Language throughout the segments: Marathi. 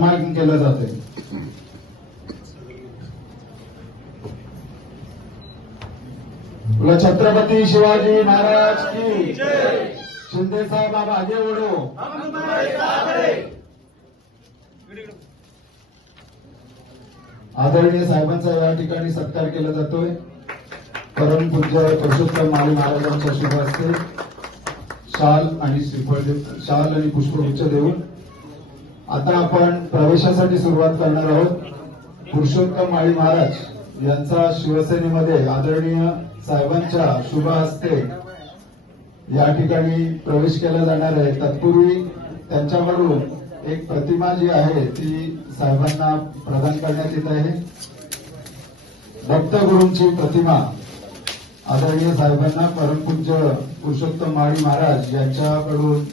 सन्मान केला जाते। छत्रपती शिवाजी महाराज की जय। शिंदे साहेब आप आगे बढ़ो। आदरणीय साहेबांचा या ठिकाणी सत्कार केला जातोय। परमपूज्य परशुराम माळी महाराजांच्या शुभ हस्ते शाल आणि श्रीफळ शाल आणि पुष्पगुच्छ देऊन आता आपण प्रवेशासाठी सुरुवात करणार आहोत। पुरुषोत्तम माळी महाराज यांचा शिवसेनेमध्ये आदरणीय साहेबांच्या शुभ हस्ते या ठिकाणी प्रवेश केला जाणार आहे। तत्पूर्वी त्यांच्याकडून एक प्रतिमा जी आहे ती साहेबांना प्रदान करण्यात येत आहे। दत्तगुरूंची प्रतिमा आदरणीय साहेबांना परमपूज्य पुरुषोत्तम माळी महाराज यांच्याकडून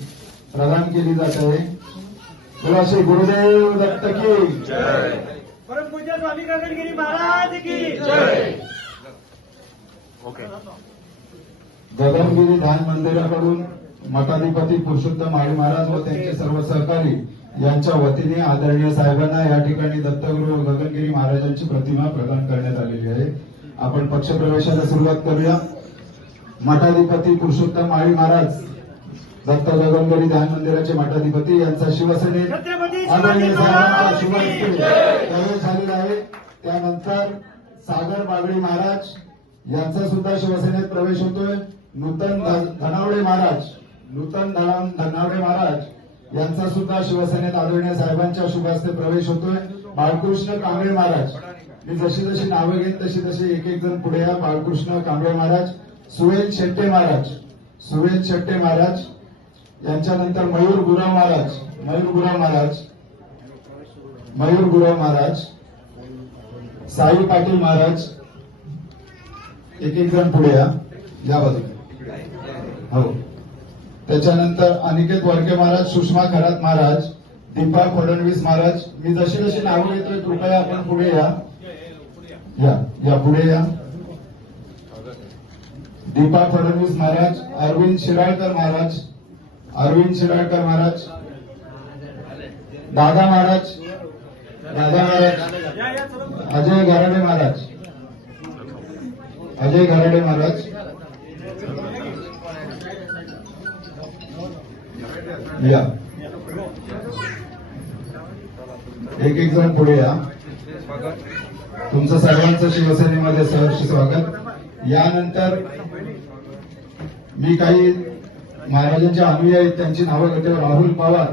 प्रदान केली जात आहे। बोला श्री गुरुदेव दत्त की जय। परमपूज्य स्वामी गगनगिरी महाराज की जय। गगनगिरी ध्यान मंदिराकडून मठाधिपती पुरुषोत्तम माळी महाराज व त्यांचे सर्व सहकारी यांच्या वतीने आदरणीय साहेबांना या ठिकाणी दत्तगुरू गगनगिरी महाराजांची प्रतिमा प्रदान करण्यात आलेली आहे। आपण पक्षप्रवेशाला सुरुवात करूया। मठाधिपती पुरुषोत्तम माळी महाराज दत्त गगनगिरी ध्यान मंदिराचे मठाधिपती यांचा शिवसेनेत आदरणीय साहेबांचा शुभ हस्ते प्रवेश झालेला आहे। त्यानंतर सागर बागडी महाराज यांचा सुद्धा शिवसेनेत प्रवेश होतोय। नूतन धनावडे महाराज यांचा सुद्धा शिवसेनेत आदरणीय साहेबांच्या शुभ हस्ते प्रवेश होतोय। बाळकृष्ण कांबळे महाराज, मी जशी जशी नावं घेईन तशी तशी एक एक जण पुढे या। बाळकृष्ण कांबळे महाराज, सुवेद शेट्टे महाराज यांच्यानंतर मयूर गुराव महाराज, साई पाटील महाराज, एक एक जण पुढे या बाजूला। हो, त्याच्यानंतर अनिकेत वरके महाराज, सुषमा खरात महाराज, दीपा फडणवीस महाराज। मी जशी जशी नावं घेतोय कृपया आपण पुढे या पुढे या। दीपा फडणवीस महाराज, अरविंद शिराळकर महाराज, दादा महाराज, अजय घराडे महाराज, या एक एक जण पुढे या। तुमचं सर्वांचं शिवसेनेमध्ये सहर्ष स्वागत। यानंतर मी काही महाराजांच्या अनुयायी त्यांची नावं घेतो। राहुल पवार,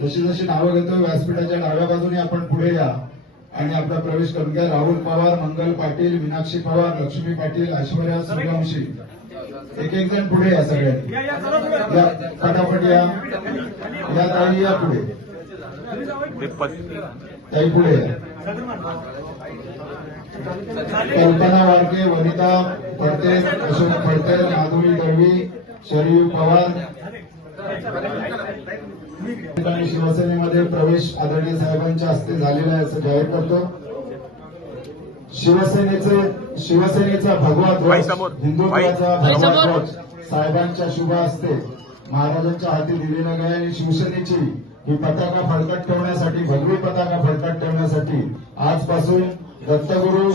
जशी जशी नावं घेतो व्यासपीठाच्या डाव्या बाजूने आपण पुढे या आणि आपला प्रवेश करून घ्या। राहुल पवार, मंगल पाटील, मीनाक्षी पवार, लक्ष्मी पाटील, ऐश्वर्या सूर्यवंशी, एक एक जण पुढे या। सगळ्यांनी फटाफट या ताई, या पुढे, ताई पुढे या। कल्पना वाडके, वनिता पडते, अशोक पडते, माधुरी दळवी, शरीफ पवार। शिवसेनेमध्ये प्रवेश आदरणीय साहेबांच्या हस्ते झालेला आहे असं जाहीर करतो। शिवसेनेचा भगवा ध्वज, हिंदुत्वाचा भगवा ध्वज साहेबांच्या शुभ हस्ते महाराजांच्या हाती दिलेला आहे आणि शिवसेनेची ही पताका फडकत ठेवण्यासाठी, भगवी पताका फडकत ठेवण्यासाठी आजपासून दत्तगुरू